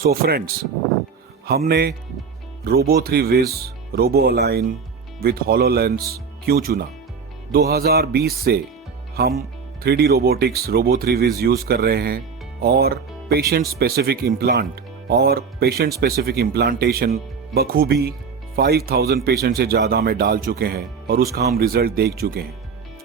सो friends, हमने robo 3 viz robo align with HoloLens क्यों चुना? 2020 से हम 3D robotics robo 3 Vij use कर रहे हैं और पेशेंट स्पेसिफिक इम्प्लांट और पेशेंट स्पेसिफिक इम्प्लांटेशन बखूबी 5000 पेशेंट से ज्यादा में डाल चुके हैं और उसका हम रिजल्ट देख चुके हैं।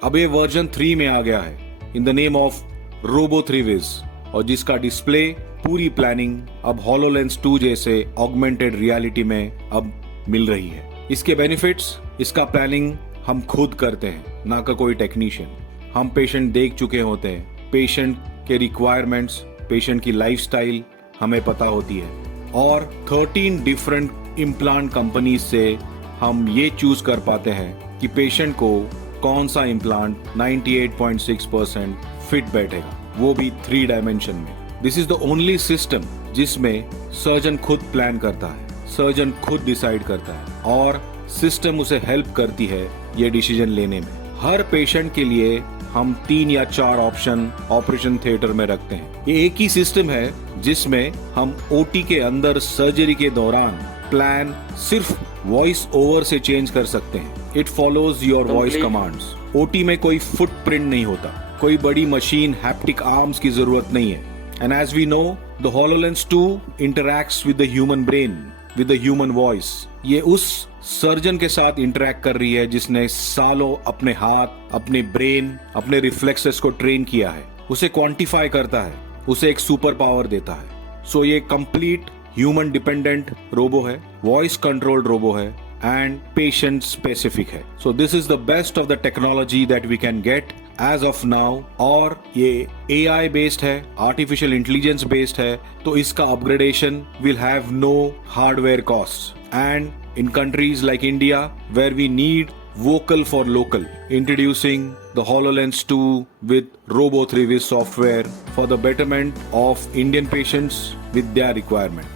अब ये वर्जन 3 में आ गया है in the name of robo 3 viz, और जिसका डिस्प्ले पूरी प्लानिंग अब हॉलोलेंस 2 जैसे ऑगमेंटेड रियलिटी में अब मिल रही है। इसके बेनिफिट्स, इसका प्लानिंग हम खुद करते हैं, ना का कोई टेक्नीशियन। हम पेशेंट देख चुके होते हैं, पेशेंट के रिक्वायरमेंट्स, पेशेंट की लाइफस्टाइल हमें पता होती है, और 13 डिफरेंट इम्प्लांट कंपनीज से हम ये चूज कर पाते हैं कि पेशेंट को कौन सा इम्प्लांट 98.6% फिट बैठेगा, वो भी 3 डायमेंशन में। This is the only system जिसमें सर्जन खुद प्लान करता है, सर्जन खुद डिसाइड करता है और सिस्टम उसे हेल्प करती है ये डिसीजन लेने में। हर पेशेंट के लिए हम 3 या 4 ऑप्शन ऑपरेशन थिएटर में रखते हैं। ये एक ही सिस्टम है जिसमें हम ओटी के अंदर सर्जरी के दौरान प्लान सिर्फ वॉइस ओवर से चेंज कर सकते हैं। It follows your voice commands. OT में कोई फुटप्रिंट नहीं होता, कोई बड़ी मशीन हैप्टिक आर्म्स की जरूरत नहीं है। And as we know, the HoloLens 2 interacts with the human brain, with the human voice. ये उस सर्जन के साथ इंटरैक्ट कर रही है जिसने सालों अपने हाथ, अपने ब्रेन, अपने रिफ्लेक्सेस को ट्रेन किया है, उसे क्वांटिफाई करता है, उसे एक सुपर पावर देता है। सो ये कंप्लीट ह्यूमन डिपेंडेंट रोबो है, वॉइस कंट्रोल्ड रोबो है एंड पेशेंट स्पेसिफिक है। So this is the best of the technology that we can get as of now. और ये AI बेस्ड है, आर्टिफिशियल इंटेलिजेंस बेस्ड है, तो इसका upgradation will have no hardware cost. And in countries like India, where we need vocal for local, introducing the HoloLens 2 with Robo 3 Viz software for the betterment of Indian patients with their requirement.